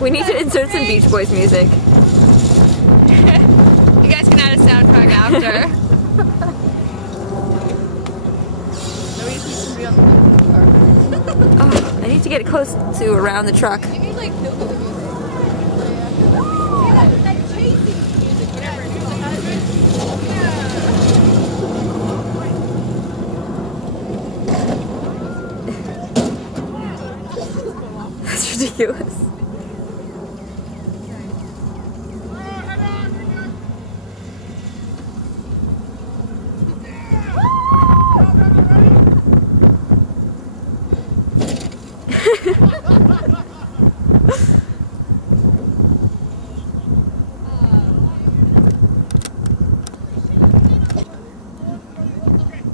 We need to insert some Beach Boys music. You guys can add a soundtrack after. Oh, I need to get close to around the truck. You need like hillbilly music. That chasing music, whatever. That's ridiculous.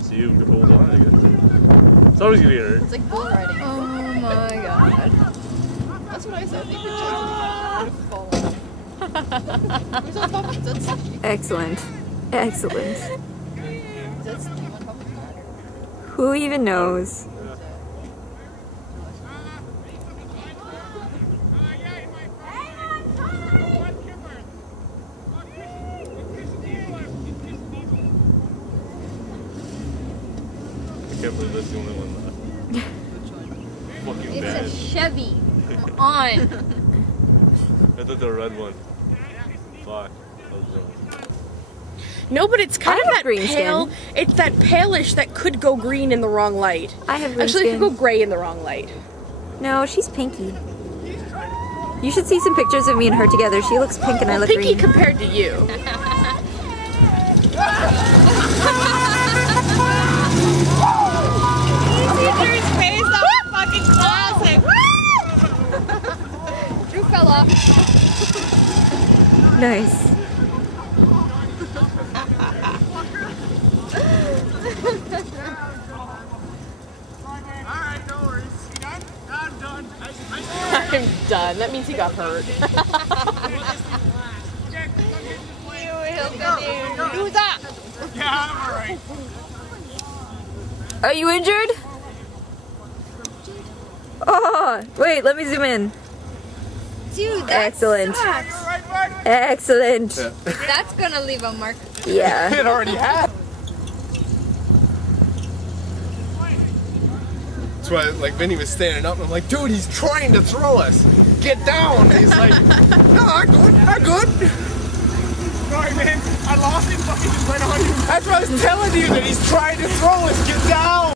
So you can hold on, I guess. Somebody's gonna get hurt. It's like bull riding. Oh my god. That's what I said. You could just who's on top of that? Excellent. Excellent. Is that Steve on top of that? Who even knows? I can't believe that's the only one left. Fucking It's bad. a Chevy. Come on. I thought the red one. Fuck. That was jealous. No, but it's kind I of have that green pale. skin. It's that palish that could go green in the wrong light. I have green Actually, it skin. could go gray in the wrong light. No, she's pinky. You should see some pictures of me and her together. She looks pink and I look Pinky green. compared to you. Drew's face, that was fucking classic. Drew fell off. Nice. Alright, no worries. You done? I'm done. I'm done. That means he got hurt. Who's that? Yeah, I'm alright. Are you injured? Oh, wait, let me zoom in. Dude, that Excellent. sucks. Excellent. That's gonna leave a mark. Yeah. It already had. That's why, like, Vinny was standing up and I'm like, dude, he's trying to throw us. Get down. He's like, no, I'm good. I'm good. Sorry, man. I lost it. Fucking just went on you. That's what I was telling you, that he's trying to throw us.